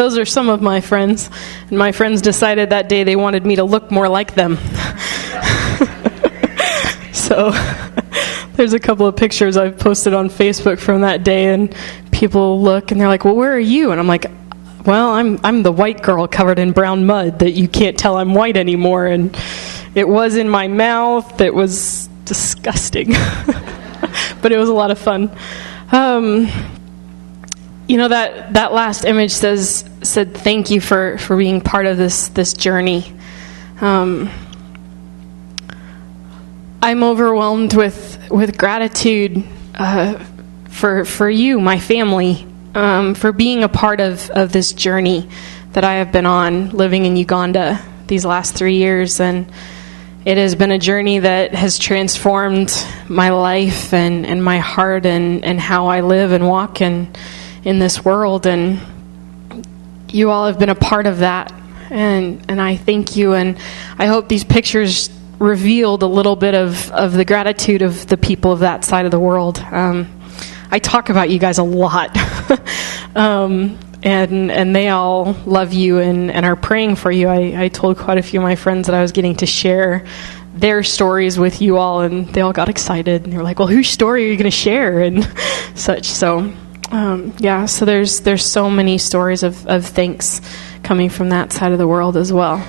those are some of my friends. And my friends decided that day they wanted me to look more like them. So there's a couple of pictures I've posted on Facebook from that day, and people look and they're like, well, where are you? And I'm like, well, I'm the white girl covered in brown mud that you can't tell I'm white anymore. And it was in my mouth. It was disgusting. But it was a lot of fun. That last image said thank you for being part of this journey. I'm overwhelmed with gratitude for you, my family, for being a part of this journey that I have been on, living in Uganda these last 3 years. And it has been a journey that has transformed my life and my heart and how I live and walk in this world. And you all have been a part of that. And I thank you. And I hope these pictures revealed a little bit of the gratitude of the people of that side of the world. I talk about you guys a lot. And they all love you and are praying for you. I told quite a few of my friends that I was getting to share their stories with you all, and they all got excited. And they were like, well, whose story are you going to share? And such. So, so there's so many stories of thanks coming from that side of the world as well.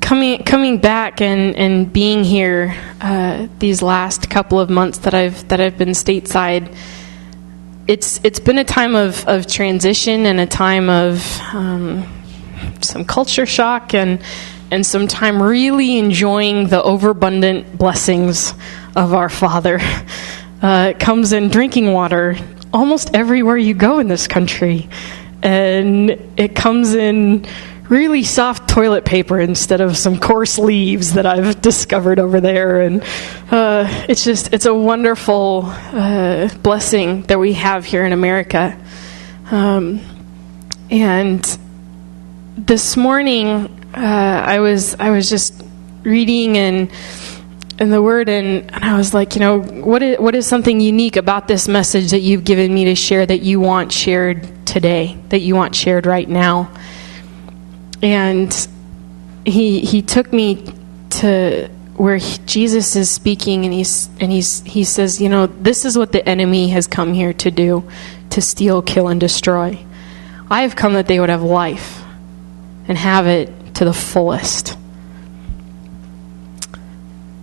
Coming back and being here these last couple of months that I've been stateside, it's been a time of transition and a time of some culture shock and some time really enjoying the overabundant blessings of our Father. It comes in drinking water almost everywhere you go in this country, and it comes in really soft toilet paper instead of some coarse leaves that I've discovered over there. And it's a wonderful blessing that we have here in America. And this morning I was just reading in the Word, and I was like, what is something unique about this message that you've given me to share that you want shared today, that you want shared right now? And he took me to where Jesus is speaking, and he says, this is what the enemy has come here to do, to steal, kill, and destroy. I have come that they would have life and have it to the fullest.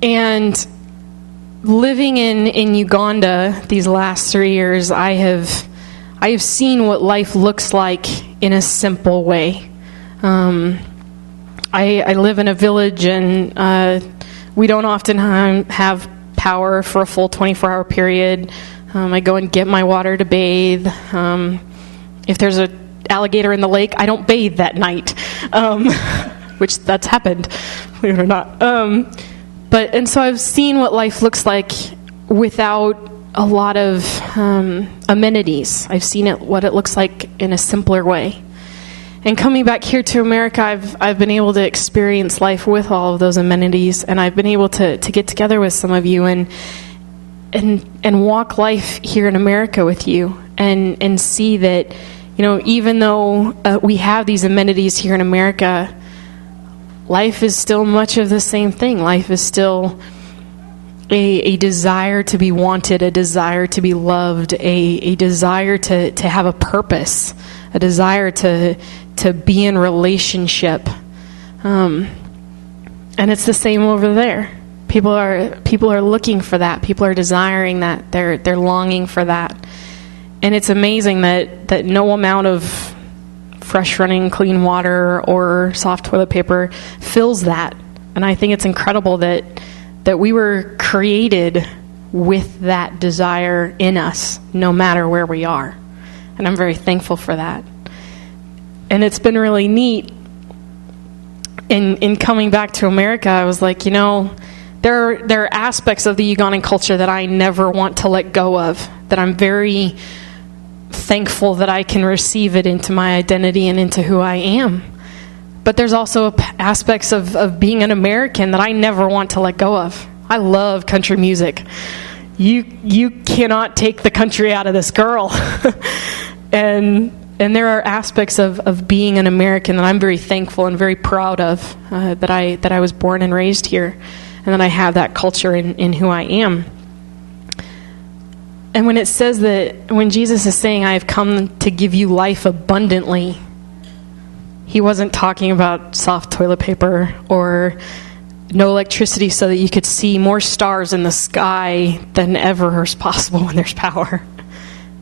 And living in Uganda these last 3 years, I have seen what life looks like in a simple way. I live in a village, and we don't often have power for a full 24-hour period. I go and get my water to bathe. If there's an alligator in the lake, I don't bathe that night, which that's happened, believe it or not. And so I've seen what life looks like without a lot of amenities. I've seen what it looks like in a simpler way. And coming back here to America, I've been able to experience life with all of those amenities, and I've been able to get together with some of you and walk life here in America with you, and see that, even though we have these amenities here in America, life is still much of the same thing. Life is still a desire to be wanted, a desire to be loved, a desire to have a purpose, a desire to be in relationship. And it's the same over there. People are looking for that. People are desiring that. They're longing for that. And it's amazing that no amount of fresh running clean water or soft toilet paper fills that. And I think it's incredible that we were created with that desire in us, no matter where we are. And I'm very thankful for that. And it's been really neat. In coming back to America, I was like, there are aspects of the Ugandan culture that I never want to let go of, that I'm very thankful that I can receive it into my identity and into who I am. But there's also aspects of being an American that I never want to let go of. I love country music. you cannot take the country out of this girl. And there are aspects of being an American that I'm very thankful and very proud of, that I was born and raised here, and that I have that culture in who I am. And when it says that, when Jesus is saying, I have come to give you life abundantly, he wasn't talking about soft toilet paper or no electricity so that you could see more stars in the sky than ever is possible when there's power.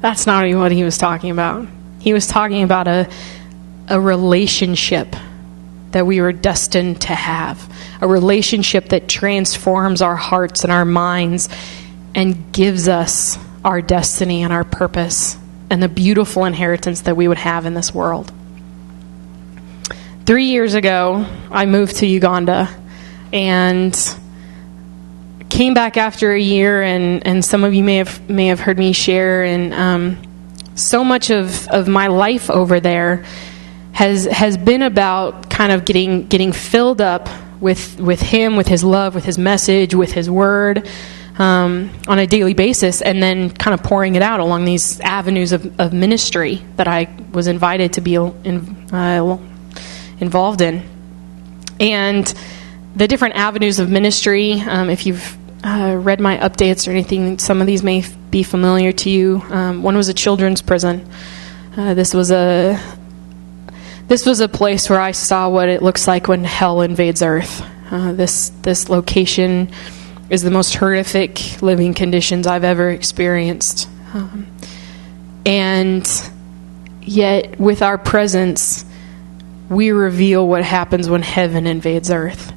That's not what he was talking about. He was talking about a relationship that we were destined to have, a relationship that transforms our hearts and our minds and gives us our destiny and our purpose and the beautiful inheritance that we would have in this world. 3 years ago, I moved to Uganda and came back after a year, and some of you may have heard me share, and so much of my life over there has been about kind of getting filled up with him, with his love, with his message, with his word, on a daily basis, and then kind of pouring it out along these avenues of ministry that I was invited to be involved in. And the different avenues of ministry, if you've read my updates or anything, some of these may be familiar to you. One was a children's prison. This was a place where I saw what it looks like when hell invades Earth. This location is the most horrific living conditions I've ever experienced. And yet, with our presence, we reveal what happens when heaven invades Earth.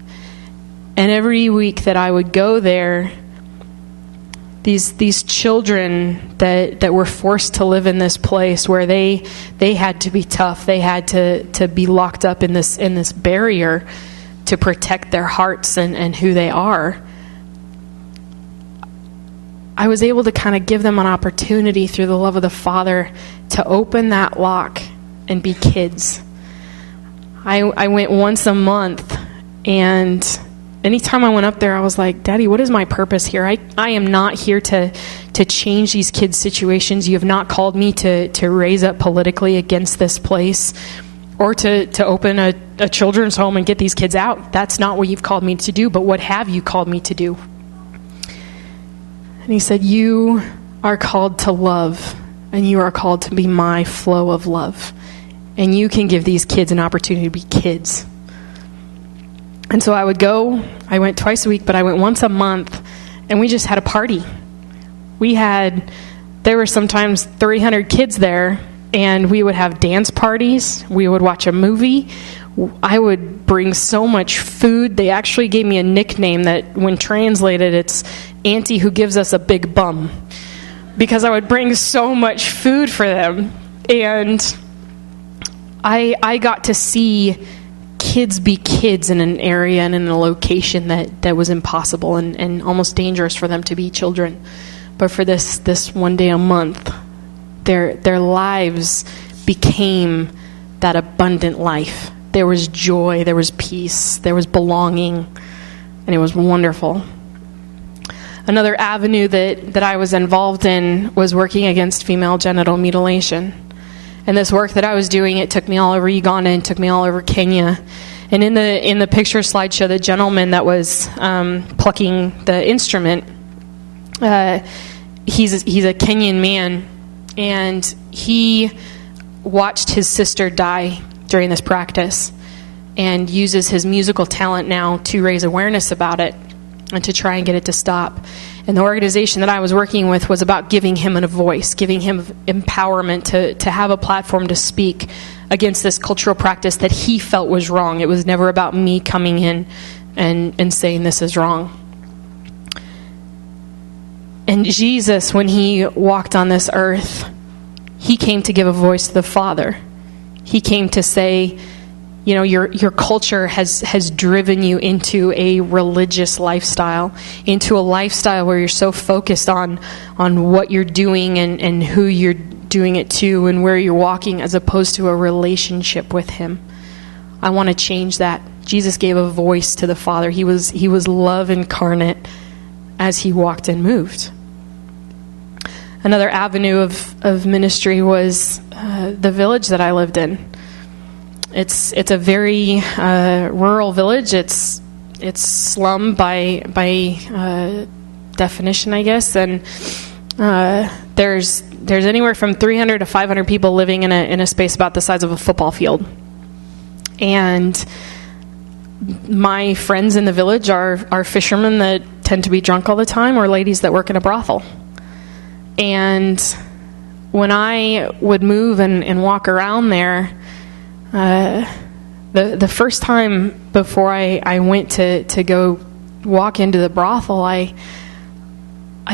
And every week that I would go there, these children that were forced to live in this place where they had to be tough, they had to be locked up in this barrier to protect their hearts and who they are. I was able to kind of give them an opportunity through the love of the Father to open that lock and be kids. I went once a month, and anytime I went up there, I was like, Daddy, what is my purpose here? I am not here to change these kids' situations. You have not called me to raise up politically against this place or to open a children's home and get these kids out. That's not what you've called me to do, but what have you called me to do? And he said, you are called to love, and you are called to be my flow of love. And you can give these kids an opportunity to be kids. And so I would go, I went twice a week, but I went once a month, and we just had a party. There were sometimes 300 kids there, and we would have dance parties. We would watch a movie. I would bring so much food. They actually gave me a nickname that, when translated, it's Auntie who gives us a big bum, because I would bring so much food for them. And I got to see kids be kids in an area and in a location that was impossible and almost dangerous for them to be children. But for this one day a month, their lives became that abundant life. There was joy, there was peace, there was belonging, and it was wonderful. Another avenue that I was involved in was working against female genital mutilation. And this work that I was doing, it took me all over Uganda and took me all over Kenya. And in the picture slideshow, the gentleman that was plucking the instrument, he's a Kenyan man, and he watched his sister die during this practice and uses his musical talent now to raise awareness about it and to try and get it to stop. And the organization that I was working with was about giving him a voice, giving him empowerment to have a platform to speak against this cultural practice that he felt was wrong. It was never about me coming in and saying this is wrong. And Jesus, when he walked on this earth, he came to give a voice to the Father. He came to say, you know, your culture has driven you into a religious lifestyle, into a lifestyle where you're so focused on what you're doing and who you're doing it to and where you're walking, as opposed to a relationship with him. I want to change that. Jesus gave a voice to the Father. He was love incarnate as he walked and moved. Another avenue of ministry was the village that I lived in. It's a very rural village. It's slum by definition, I guess, and there's anywhere from 300 to 500 people living in a space about the size of a football field. And my friends in the village are fishermen that tend to be drunk all the time, or ladies that work in a brothel. And when I would move and walk around there, the first time before I went to go walk into the brothel, I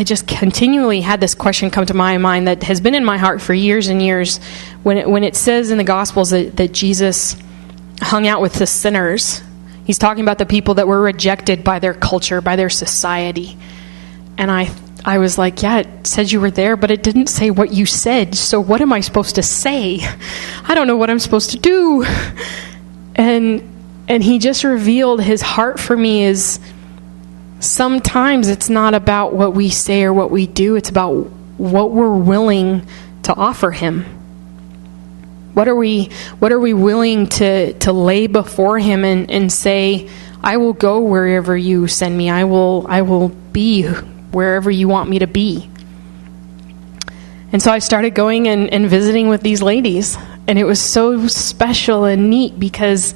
just continually had this question come to my mind that has been in my heart for years and years. When it says in the Gospels that Jesus hung out with the sinners, he's talking about the people that were rejected by their culture, by their society. And I was like, yeah, it said you were there, but it didn't say what you said. So what am I supposed to say? I don't know what I'm supposed to do. And he just revealed his heart for me is sometimes it's not about what we say or what we do. It's about what we're willing to offer him. What are we willing to lay before him and say, I will go wherever you send me. I will be wherever you want me to be. And so I started going and visiting with these ladies. And it was so special and neat because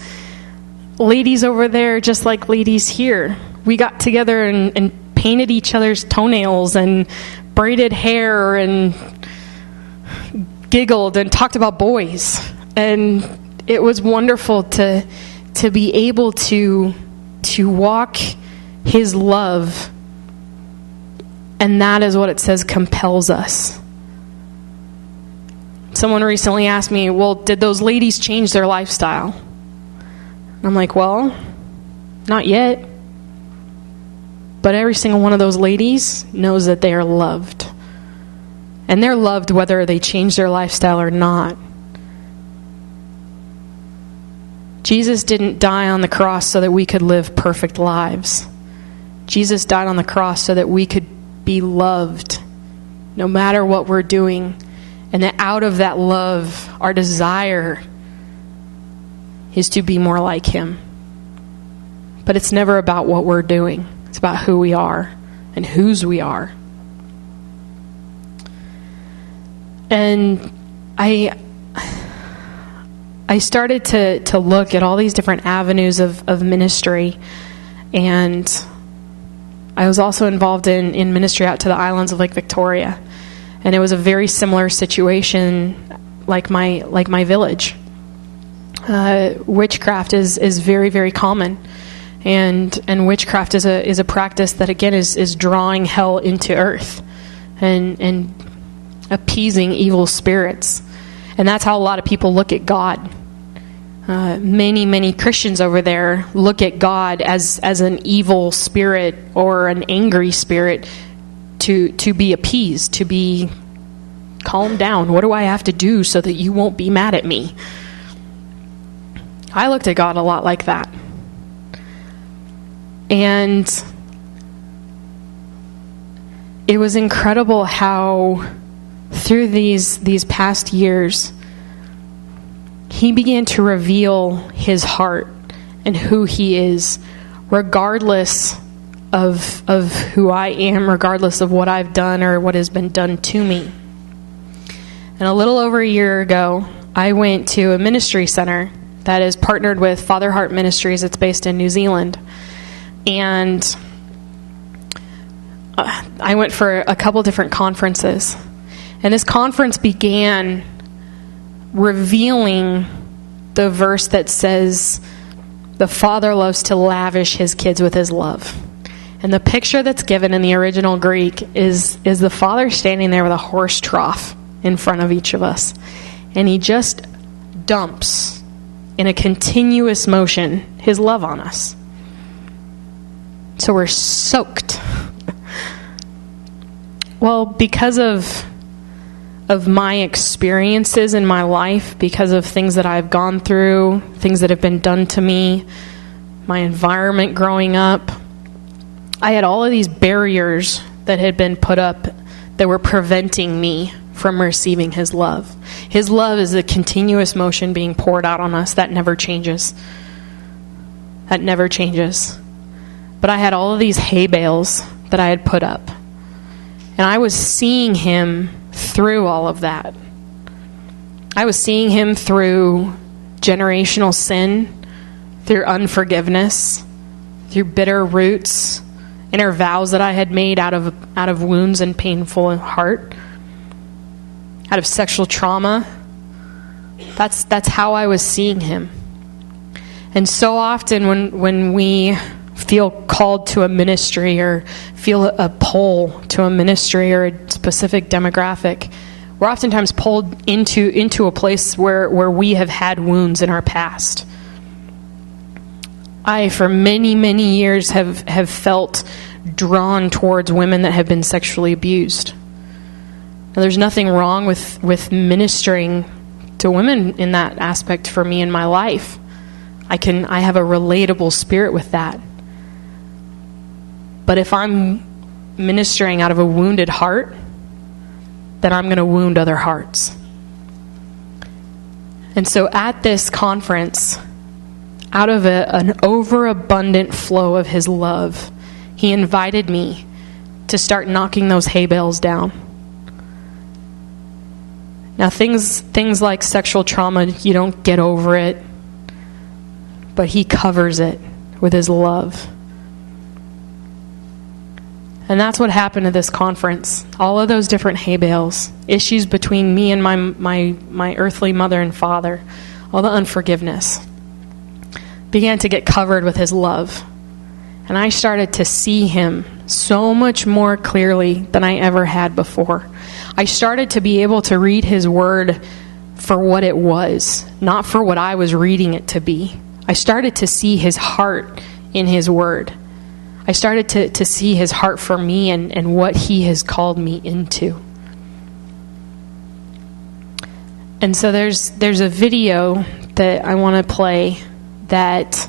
ladies over there, just like ladies here, we got together and painted each other's toenails and braided hair and giggled and talked about boys. And it was wonderful to be able to walk his love. And that is what it says compels us. Someone recently asked me, well, did those ladies change their lifestyle? I'm like, well, not yet. But every single one of those ladies knows that they are loved. And they're loved whether they change their lifestyle or not. Jesus didn't die on the cross so that we could live perfect lives. Jesus died on the cross so that we could be loved no matter what we're doing. And that out of that love, our desire is to be more like him. But it's never about what we're doing. It's about who we are and whose we are. And I started to look at all these different avenues of ministry. And I was also involved in ministry out to the islands of Lake Victoria. And it was a very similar situation like my village. Witchcraft is very, very common. And witchcraft is a practice that, again, is drawing hell into earth and appeasing evil spirits. And that's how a lot of people look at God. Many Christians over there look at God as an evil spirit or an angry spirit to be appeased, to be calmed down. What do I have to do so that you won't be mad at me? I looked at God a lot like that. And it was incredible how through these past years, he began to reveal his heart and who he is, regardless of who I am, regardless of what I've done or what has been done to me. And a little over a year ago, I went to a ministry center that is partnered with Father Heart Ministries. It's based in New Zealand. And I went for a couple different conferences. And this conference began revealing the verse that says, the Father loves to lavish his kids with his love. And the picture that's given in the original Greek is the Father standing there with a horse trough in front of each of us. And he just dumps in a continuous motion his love on us. So we're soaked. Well, because of my experiences in my life, because of things that I've gone through, things that have been done to me, my environment growing up, I had all of these barriers that had been put up that were preventing me from receiving his love. His love is a continuous motion being poured out on us that never changes. That never changes. But I had all of these hay bales that I had put up. And I was seeing him through all of that. I was seeing him through generational sin, through unforgiveness, through bitter roots, inner vows that I had made out of wounds and painful heart, out of sexual trauma. That's how I was seeing him. And so often when we feel called to a ministry or feel a pull to a ministry or a specific demographic, we're oftentimes pulled into a place where we have had wounds in our past. I, for many, many years, have felt drawn towards women that have been sexually abused. Now, there's nothing wrong with ministering to women in that aspect for me in my life. I have a relatable spirit with that. But if I'm ministering out of a wounded heart, then I'm going to wound other hearts. And so at this conference, out of an overabundant flow of his love, he invited me to start knocking those hay bales down. Now, things like sexual trauma, you don't get over it, but he covers it with his love. And that's what happened at this conference. All of those different hay bales, issues between me and my earthly mother and father, all the unforgiveness, began to get covered with his love. And I started to see him so much more clearly than I ever had before. I started to be able to read his word for what it was, not for what I was reading it to be. I started to see his heart in his word. I started to see his heart for me and what he has called me into. And so there's a video that I want to play that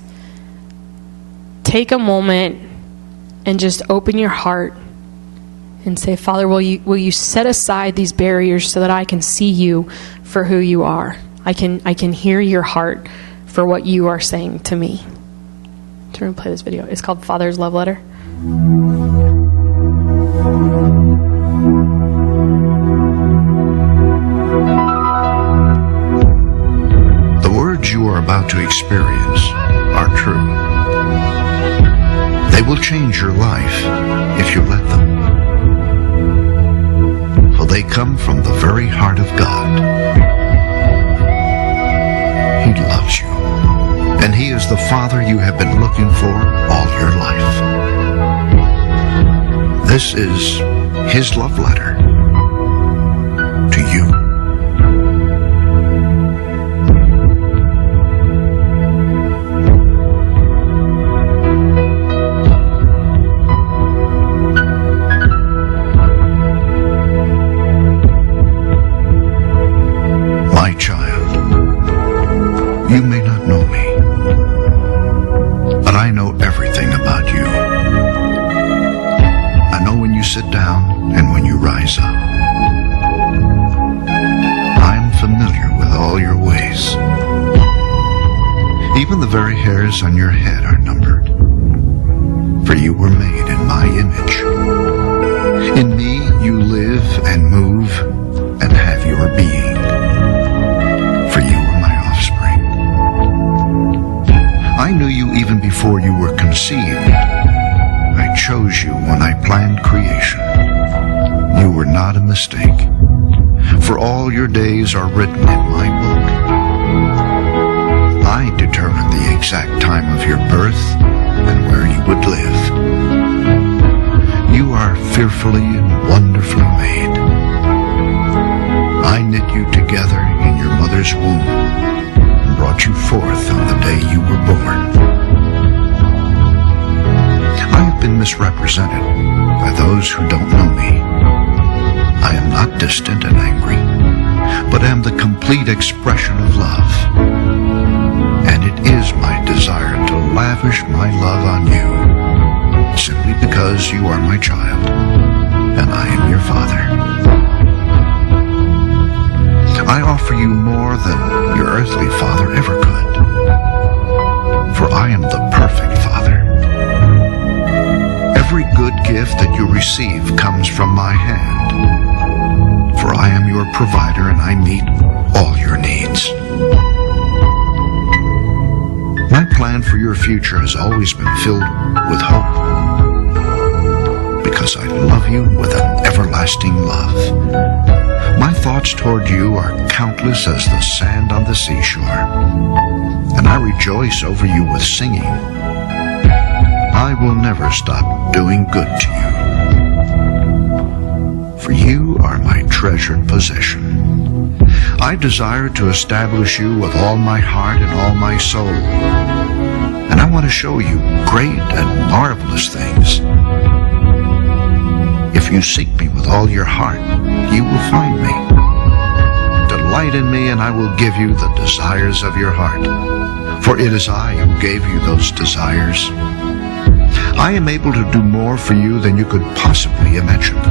take a moment and just open your heart and say, Father, will you set aside these barriers so that I can see you for who you are? I can hear your heart for what you are saying to me. So we're going to play this video. It's called Father's Love Letter. The words you are about to experience are true. They will change your life if you let them. For they come from the very heart of God. He loves you. And he is the Father you have been looking for all your life. This is his love letter to you. My child, you may not know me, but I know everything about you. I know when you sit down and when you rise up. I'm familiar with all your ways. Even the very hairs on your head are numbered. For you were made in my image. In me you live and move and have your being. For you are my offspring. I knew you even before you were conceived. I chose you when I planned creation. You were not a mistake, for all your days are written in my book. I determined the exact time of your birth and where you would live. You are fearfully and wonderfully made. I knit you together in your mother's womb and brought you forth on the day you were born. I have been misrepresented by those who don't know me. I am not distant and angry, but am the complete expression of love. And it is my desire to lavish my love on you, simply because you are my child. and I am your Father. I offer you more than your earthly father ever could, for I am the perfect Father. Every good gift that you receive comes from my hand, for I am your provider and I meet all your needs. My plan for your future has always been filled with hope, because I love you with an everlasting love. My thoughts toward you are countless as the sand on the seashore, and I rejoice over you with singing. I will never stop doing good to you, for you are my treasured possession. I desire to establish you with all my heart and all my soul, and I want to show you great and marvelous things. If you seek me with all your heart, you will find me. Delight in me, and I will give you the desires of your heart, for it is I who gave you those desires. I am able to do more for you than you could possibly imagine,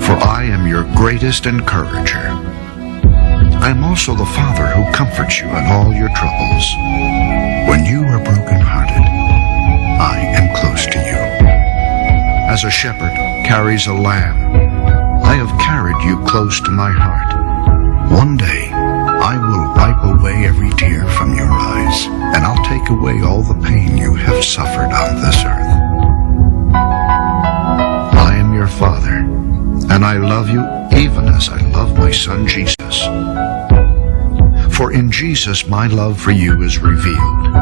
for I am your greatest encourager. I am also the Father who comforts you in all your troubles. When you are brokenhearted, I am close to you. As a shepherd carries a lamb, I have carried you close to my heart. One day, I will wipe away every tear from your eyes, and I'll take away all the pain you have suffered on this earth. I am your Father, and I love you even as I love my Son Jesus. For in Jesus my love for you is revealed.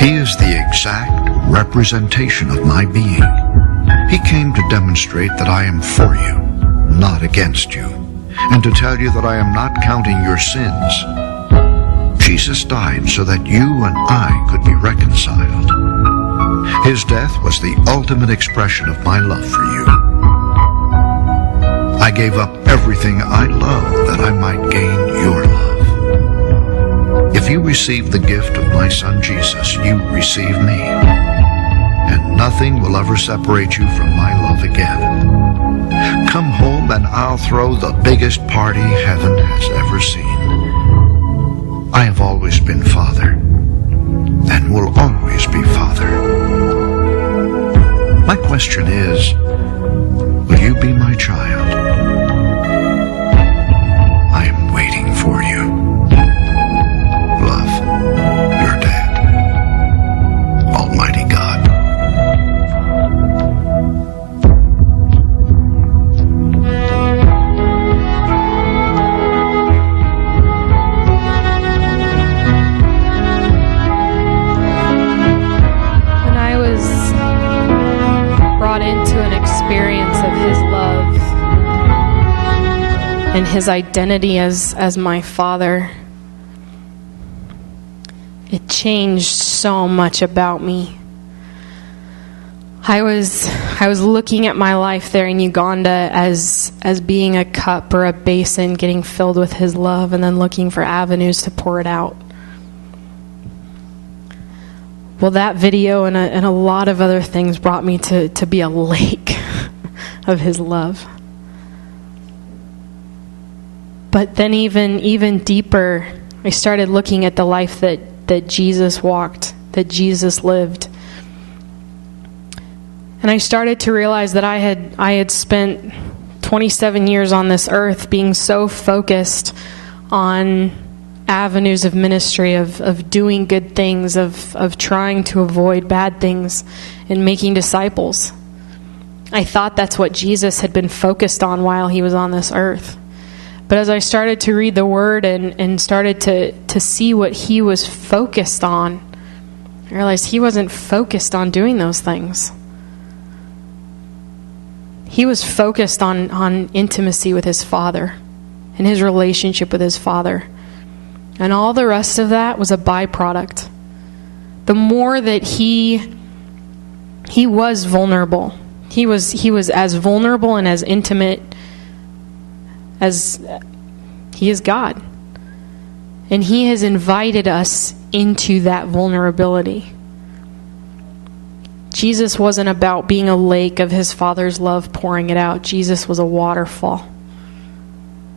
He is the exact representation of my being. He came to demonstrate that I am for you, not against you, and to tell you that I am not counting your sins. Jesus died so that you and I could be reconciled. His death was the ultimate expression of my love for you. I gave up everything I loved that I might gain your love. If you receive the gift of my Son Jesus, you receive me, and nothing will ever separate you from my love again. Come home and I'll throw the biggest party heaven has ever seen. I have always been Father, and will always be Father. My question is, will you be my child? I am waiting for you. Love, your dad, Almighty God. When I was brought into an experience of His love and His identity as my Father, it changed so much about me. I was looking at my life there in Uganda as being a cup or a basin getting filled with His love, and then looking for avenues to pour it out. Well, that video and a lot of other things brought me to be a lake of His love. But then even deeper, I started looking at the life that Jesus walked, that Jesus lived. And I started to realize that I had spent 27 years on this earth being so focused on avenues of ministry, of doing good things, of trying to avoid bad things, and making disciples. I thought that's what Jesus had been focused on while He was on this earth. But as I started to read the Word and started to see what He was focused on, I realized He wasn't focused on doing those things. He was focused on intimacy with His Father and His relationship with His Father. And all the rest of that was a byproduct. The more that He was vulnerable, He was as vulnerable and as intimate as He is God. And He has invited us into that vulnerability. Jesus wasn't about being a lake of his Father's love pouring it out. Jesus was a waterfall.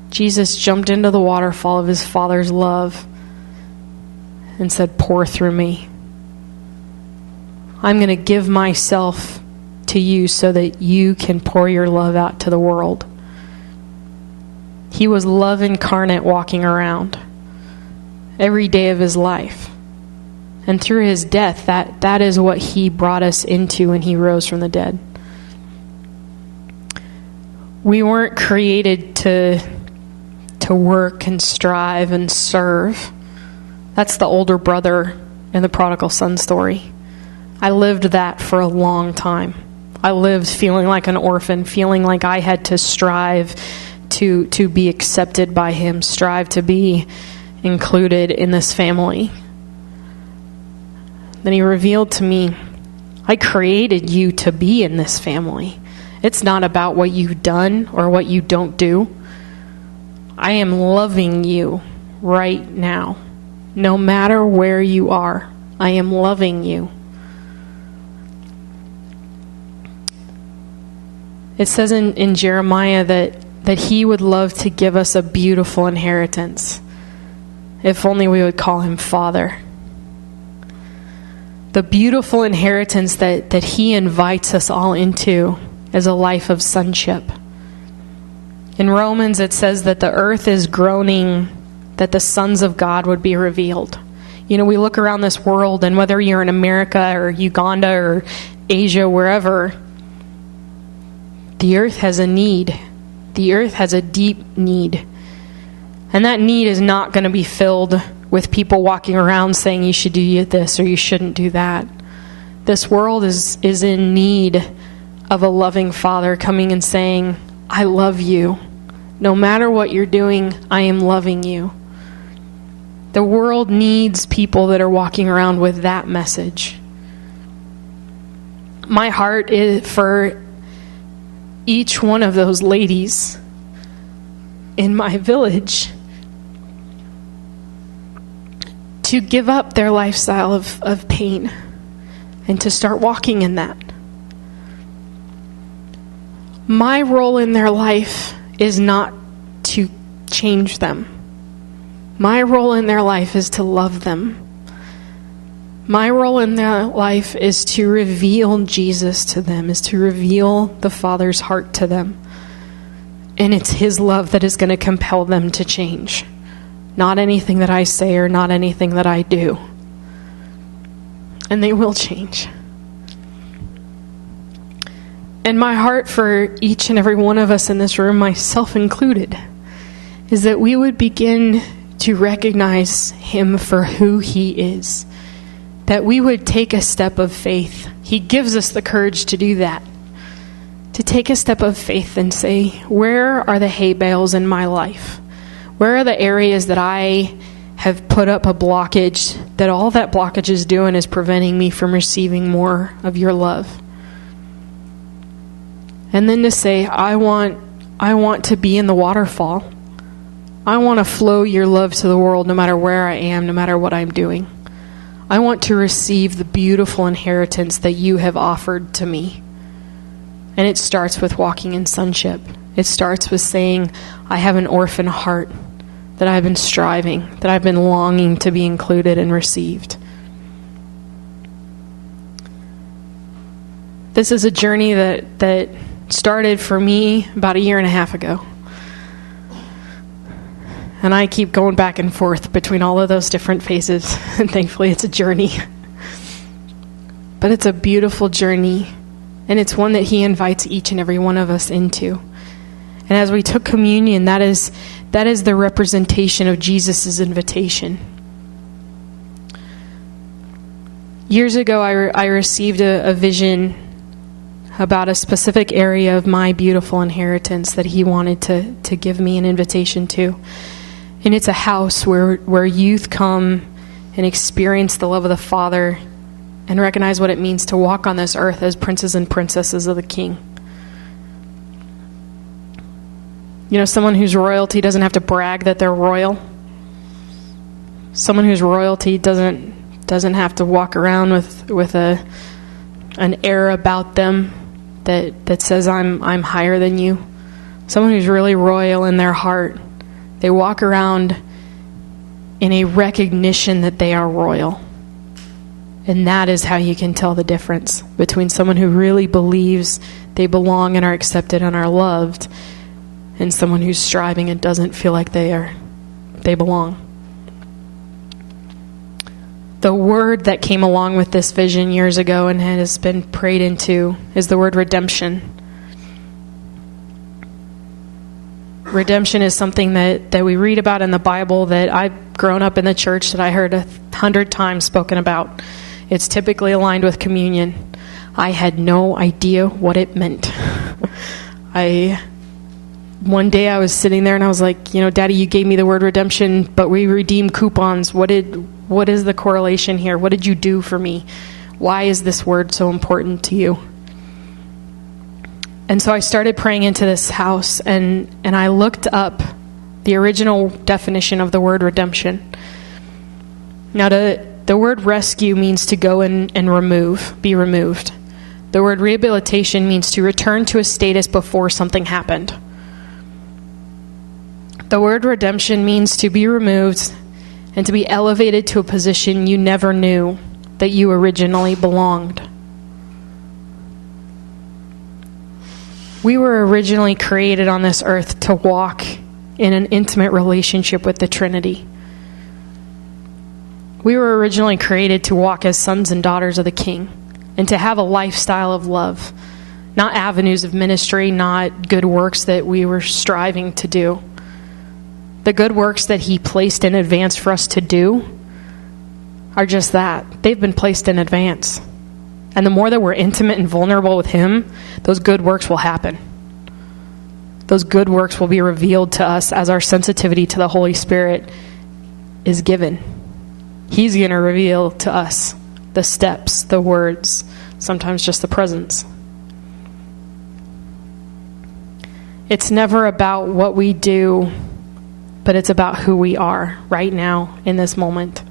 Jesus jumped into the waterfall of his Father's love and said, pour through me. I'm going to give myself to you so that you can pour your love out to the world. He was love incarnate walking around every day of his life. And through his death, that is what he brought us into when he rose from the dead. We weren't created to work and strive and serve. That's the older brother in the prodigal son story. I lived that for a long time. I lived feeling like an orphan, feeling like I had to strive to be accepted by him, strive to be included in this family. Then he revealed to me, I created you to be in this family. It's not about what you've done or what you don't do. I am loving you right now. No matter where you are, I am loving you. It says in Jeremiah that he would love to give us a beautiful inheritance. If only we would call him Father. The beautiful inheritance that he invites us all into is a life of sonship. In Romans, it says that the earth is groaning that the sons of God would be revealed. You know, we look around this world, and whether you're in America or Uganda or Asia, wherever, the earth has a need. The earth has a deep need. And that need is not going to be filled with people walking around saying you should do this or you shouldn't do that. This world is in need of a loving Father coming and saying, I love you. No matter what you're doing, I am loving you. The world needs people that are walking around with that message. My heart is for each one of those ladies in my village to give up their lifestyle of pain and to start walking in that. My role in their life is not to change them. My role in their life is to love them. My role in their life is to reveal Jesus to them, is to reveal the Father's heart to them. And it's his love that is going to compel them to change. Not anything that I say or not anything that I do. And they will change. And my heart for each and every one of us in this room, myself included, is that we would begin to recognize him for who he is. That we would take a step of faith. He gives us the courage to do that. To take a step of faith and say, where are the hay bales in my life? Where are the areas that I have put up a blockage, that all that blockage is doing is preventing me from receiving more of your love? And then to say, I want to be in the waterfall. I want to flow your love to the world no matter where I am, no matter what I'm doing. I want to receive the beautiful inheritance that you have offered to me. And it starts with walking in sonship. It starts with saying, I have an orphan heart, that I've been striving, that I've been longing to be included and received. This is a journey that started for me about 1.5 years ago. And I keep going back and forth between all of those different phases. And thankfully it's a journey. But it's a beautiful journey. And it's one that he invites each and every one of us into. And as we took communion, that is the representation of Jesus' invitation. Years ago, I received a vision about a specific area of my beautiful inheritance that he wanted to give me an invitation to. And it's a house where youth come and experience the love of the Father and recognize what it means to walk on this earth as princes and princesses of the King. You know, someone whose royalty doesn't have to brag that they're royal. Someone whose royalty doesn't have to walk around with a an air about them that says I'm higher than you. Someone who's really royal in their heart. They walk around in a recognition that they are royal. And that is how you can tell the difference between someone who really believes they belong and are accepted and are loved, and someone who's striving and doesn't feel like they belong. The word that came along with this vision years ago and has been prayed into is the word redemption. Redemption is something that we read about in the Bible, that I've grown up in the church, that I heard 100 times spoken about. It's typically aligned with communion. I had no idea what it meant. One day I was sitting there and I was like, Daddy, you gave me the word redemption, but we redeem coupons. What is the correlation here? What did you do for me? Why is this word so important to you? And so I started praying into this house, and I looked up the original definition of the word redemption. Now, the word rescue means to go and be removed. The word rehabilitation means to return to a status before something happened. The word redemption means to be removed and to be elevated to a position you never knew that you originally belonged. We were originally created on this earth to walk in an intimate relationship with the Trinity. We were originally created to walk as sons and daughters of the King and to have a lifestyle of love, not avenues of ministry, not good works that we were striving to do. The good works that He placed in advance for us to do are just that. They've been placed in advance. And the more that we're intimate and vulnerable with Him, those good works will happen. Those good works will be revealed to us as our sensitivity to the Holy Spirit is given. He's going to reveal to us the steps, the words, sometimes just the presence. It's never about what we do, but it's about who we are right now in this moment.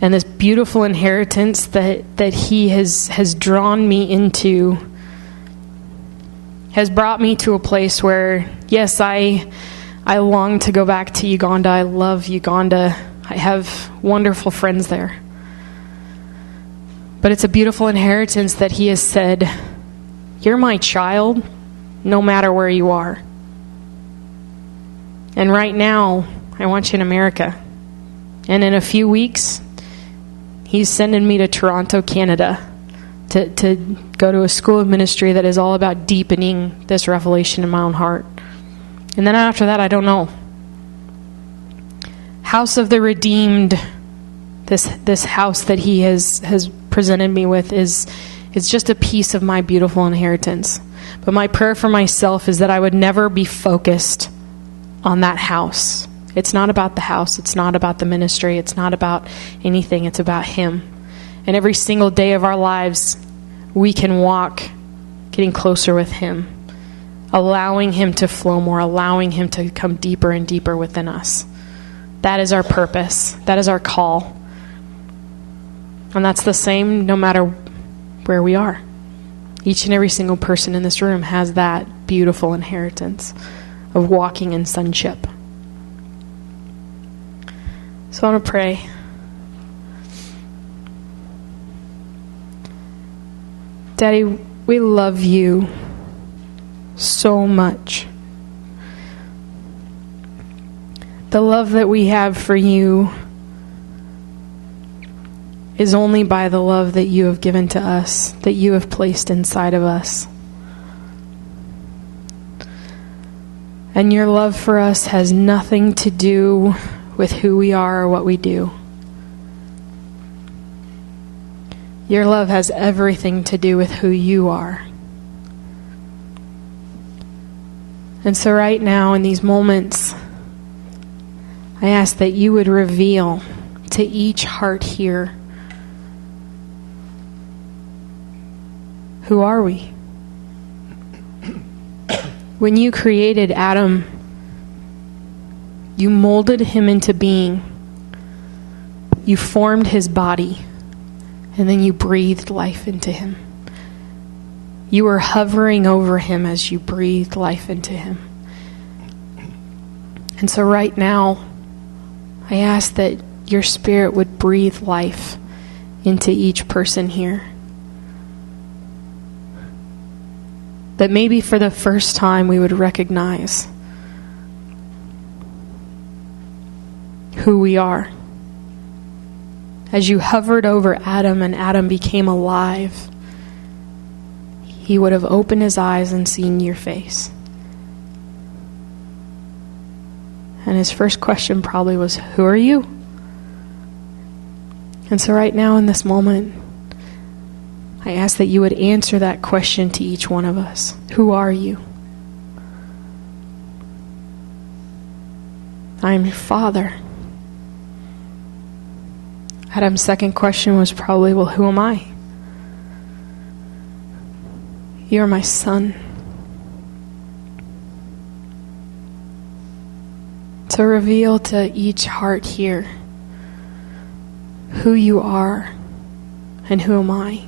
And this beautiful inheritance that He has drawn me into has brought me to a place where, yes, I long to go back to Uganda. I love Uganda. I have wonderful friends there. But it's a beautiful inheritance that He has said, you're my child, no matter where you are. And right now, I want you in America. And in a few weeks, He's sending me to Toronto, Canada, to go to a school of ministry that is all about deepening this revelation in my own heart. And then after that, I don't know. House of the Redeemed, this house that He has presented me with is just a piece of my beautiful inheritance. But my prayer for myself is that I would never be focused on that house. It's not about the house. It's not about the ministry. It's not about anything. It's about Him. And every single day of our lives, we can walk getting closer with Him, allowing Him to flow more, allowing Him to come deeper and deeper within us. That is our purpose. That is our call. And that's the same no matter where we are. Each and every single person in this room has that beautiful inheritance of walking in sonship. So I want to pray. Daddy, we love You so much. The love that we have for You is only by the love that You have given to us, that You have placed inside of us. And Your love for us has nothing to do with who we are or what we do. Your love has everything to do with who You are. And so right now, in these moments, I ask that You would reveal to each heart here, who are we? When You created Adam, You molded him into being. You formed his body. And then you breathed life into him. You were hovering over him as you breathed life into him. And so right now, I ask that your Spirit would breathe life into each person here. That maybe for the first time we would recognize who we are. As you hovered over Adam and Adam became alive, he would have opened his eyes and seen your face. And his first question probably was, who are you? And so right now in this moment, I ask that you would answer that question to each one of us. Who are you? I am your Father. Adam's second question was probably, well, who am I? You are my son. So reveal to each heart here who you are and who am I.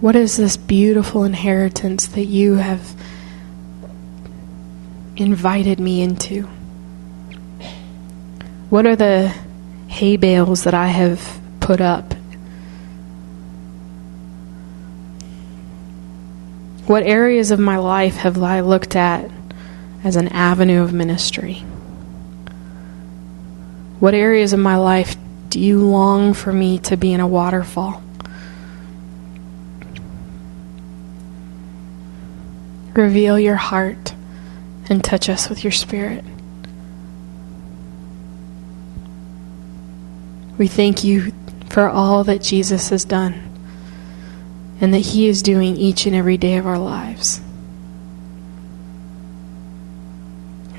What is this beautiful inheritance that you have invited me into? What are the hay bales that I have put up? What areas of my life have I looked at as an avenue of ministry? What areas of my life do you long for me to be in a waterfall? Reveal your heart and touch us with your Spirit. We thank you for all that Jesus has done and that he is doing each and every day of our lives.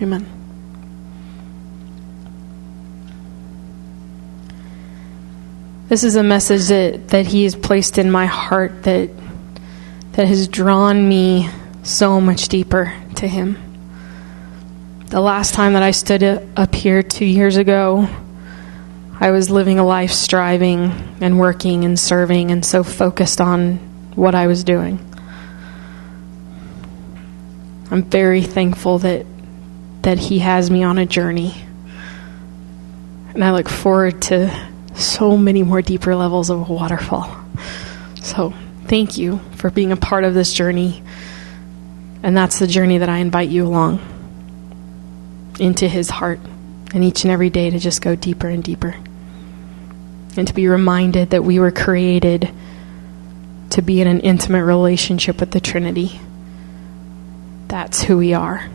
Amen. This is a message that he has placed in my heart that has drawn me so much deeper to him. The last time that I stood up here 2 years ago, I was living a life striving and working and serving and so focused on what I was doing. I'm very thankful that he has me on a journey. And I look forward to so many more deeper levels of a waterfall. So thank you for being a part of this journey. And that's the journey that I invite you along into his heart. And each and every day to just go deeper and deeper. And to be reminded that we were created to be in an intimate relationship with the Trinity. That's who we are.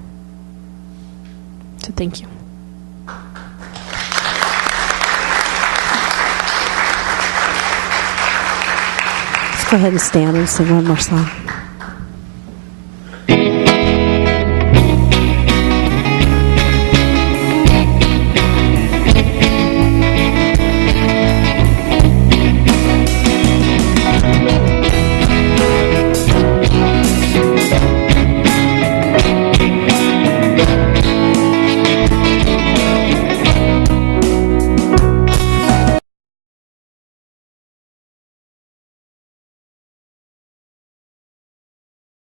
So thank you. Let's go ahead and stand and sing one more song.